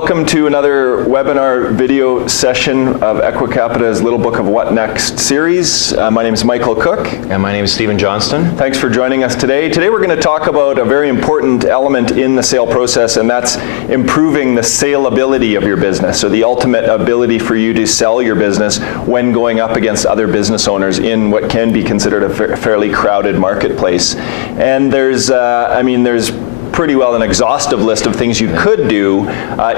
welcome to another webinar video session of Equicapita's Little Book of What Next series. My name is Michael Cook. And my name is Stephen Johnston. Thanks for joining us today. Today we're going to talk about a very important element in the sale process, and that's improving the saleability of your business, or the ultimate ability for you to sell your business when going up against other business owners in what can be considered a fairly crowded marketplace. And there's pretty well an exhaustive list of things you could do.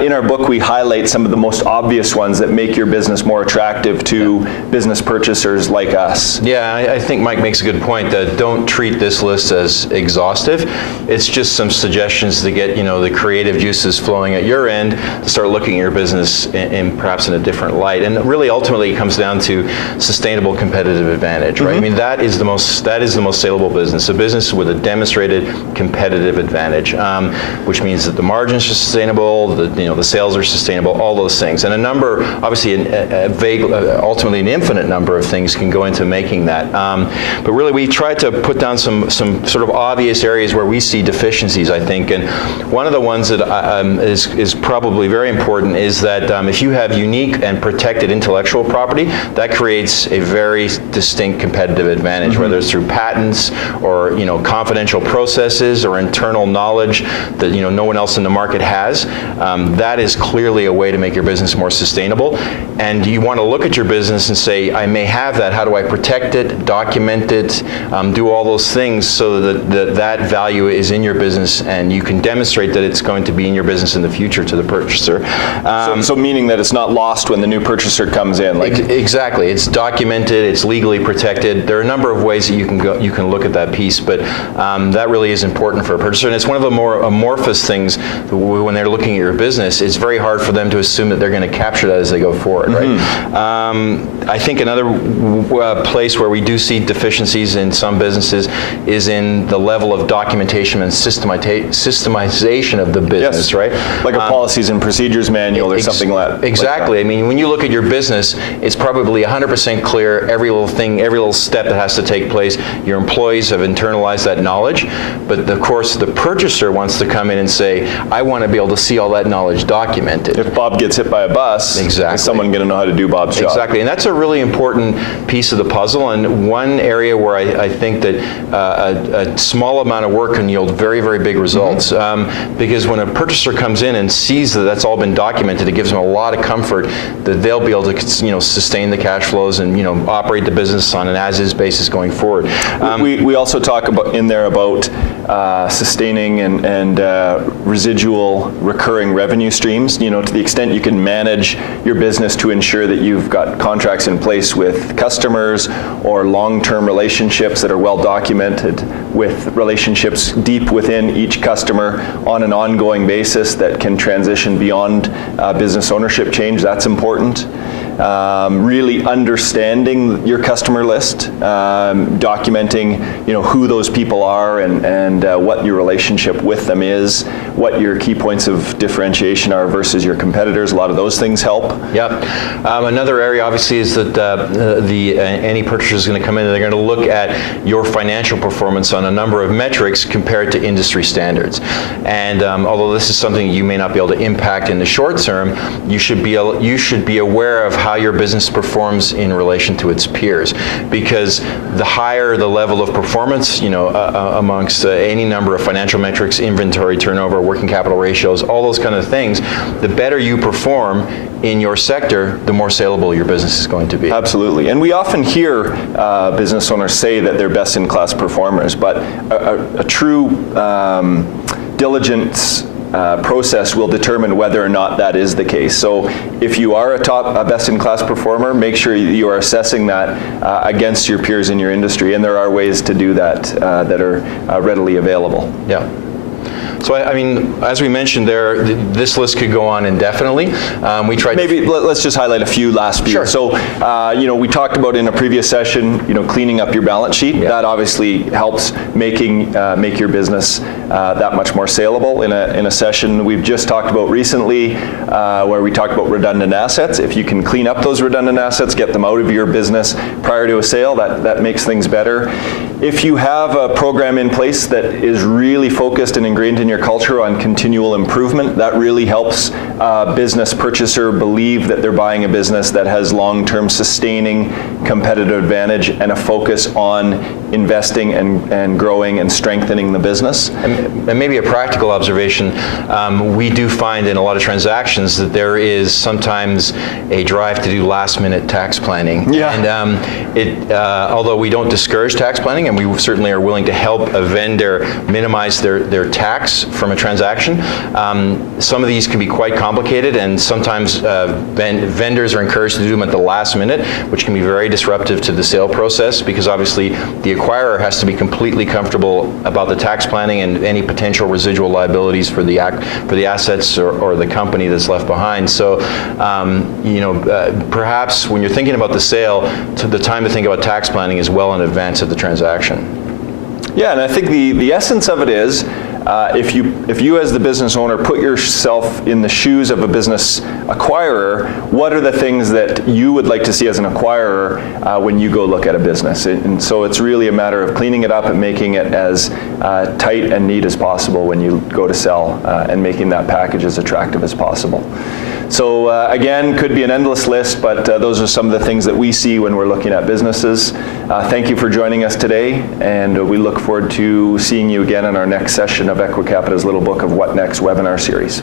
In our book, we highlight some of the most obvious ones that make your business more attractive to business purchasers like us. Yeah, I think Mike makes a good point that don't treat this list as exhaustive. It's just some suggestions to get the creative juices flowing at your end to start looking at your business in perhaps in a different light. And really, ultimately, it comes down to sustainable competitive advantage, right? Mm-hmm. I mean, that is the most saleable business, a business with a demonstrated competitive advantage. Which means that the margins are sustainable, the sales are sustainable, all those things. And a number, obviously ultimately an infinite number of things can go into making that. But really we try to put down some sort of obvious areas where we see deficiencies, I think. And one of the ones that is probably very important is that if you have unique and protected intellectual property, that creates a very distinct competitive advantage, mm-hmm. whether it's through patents or confidential processes or internal knowledge that no one else in the market has. That is clearly a way to make your business more sustainable. And you want to look at your business and say, I may have that. How do I protect it, document it, do all those things so that value is in your business and you can demonstrate that it's going to be in your business in the future to the purchaser. So meaning that it's not lost when the new purchaser comes in. Exactly. It's documented. It's legally protected. There are a number of ways that you can look at that piece, but that really is important for a purchaser. And it's one of the more amorphous things when they're looking at your business. It's very hard for them to assume that they're going to capture that as they go forward, mm-hmm. right? I think another place where we do see deficiencies in some businesses is in the level of documentation and systemization of the business, yes. right? Like a policies and procedures manual or something like that. Exactly. I mean, when you look at your business, it's probably 100% clear, every little thing, every little step that has to take place. Your employees have internalized that knowledge, but of course the purchaser wants to come in and say, I want to be able to see all that knowledge documented. If Bob gets hit by a bus, exactly. is someone going to know how to do Bob's job? Exactly, and that's a really important piece of the puzzle, and one area where I think that a small amount of work can yield very, very big results. Mm-hmm. Because when a purchaser comes in and sees that that's all been documented, it gives them a lot of comfort that they'll be able to sustain the cash flows and operate the business on an as-is basis going forward. We also talk about sustaining and residual recurring revenue streams, to the extent you can manage your business to ensure that you've got contracts in place with customers or long-term relationships that are well documented, with relationships deep within each customer on an ongoing basis that can transition beyond business ownership change. That's important. Really understanding your customer list, documenting who those people are and what your relationship with them is, what your key points of differentiation are versus your competitors. A lot of those things help. Yep. Another area obviously is that any purchaser is going to come in and they're going to look at your financial performance on a number of metrics compared to industry standards. And although this is something you may not be able to impact in the short term, you should be aware of how your business performs in relation to its peers, because the higher the level of performance, amongst any number of financial metrics, inventory turnover, working capital ratios, all those kind of things, the better you perform in your sector, the more saleable your business is going to be. Absolutely, and we often hear business owners say that they're best-in-class performers, but a true diligence process will determine whether or not that is the case. So if you are a best-in-class performer, make sure you are assessing that against your peers in your industry, and there are ways to do that that are readily available. Yeah. So I mean, as we mentioned there, this list could go on indefinitely. We tried. Maybe let's just highlight a few last few. Sure. So, we talked about in a previous session, cleaning up your balance sheet. Yeah. That obviously helps make your business that much more saleable. In a session we've just talked about recently, where we talked about redundant assets. If you can clean up those redundant assets, get them out of your business prior to a sale, that makes things better. If you have a program in place that is really focused and ingrained in your culture on continual improvement, that really helps a business purchaser believe that they're buying a business that has long-term sustaining competitive advantage and a focus on investing and growing and strengthening the business. And maybe a practical observation, we do find in a lot of transactions that there is sometimes a drive to do last-minute tax planning. Yeah. And although we don't discourage tax planning, and we certainly are willing to help a vendor minimize their tax from a transaction, some of these can be quite complicated, and sometimes vendors are encouraged to do them at the last minute, which can be very disruptive to the sale process, because obviously the acquirer has to be completely comfortable about the tax planning and any potential residual liabilities for the assets or the company that's left behind. So, perhaps when you're thinking about the sale, the time to think about tax planning is well in advance of the transaction. Yeah, and I think the essence of it is, if you as the business owner put yourself in the shoes of a business acquirer, what are the things that you would like to see as an acquirer when you go look at a business? And so it's really a matter of cleaning it up and making it as tight and neat as possible when you go to sell, and making that package as attractive as possible. So again, could be an endless list, but those are some of the things that we see when we're looking at businesses. Thank you for joining us today, and we look forward to seeing you again in our next session of Equicapita's Little Book of What Next webinar series.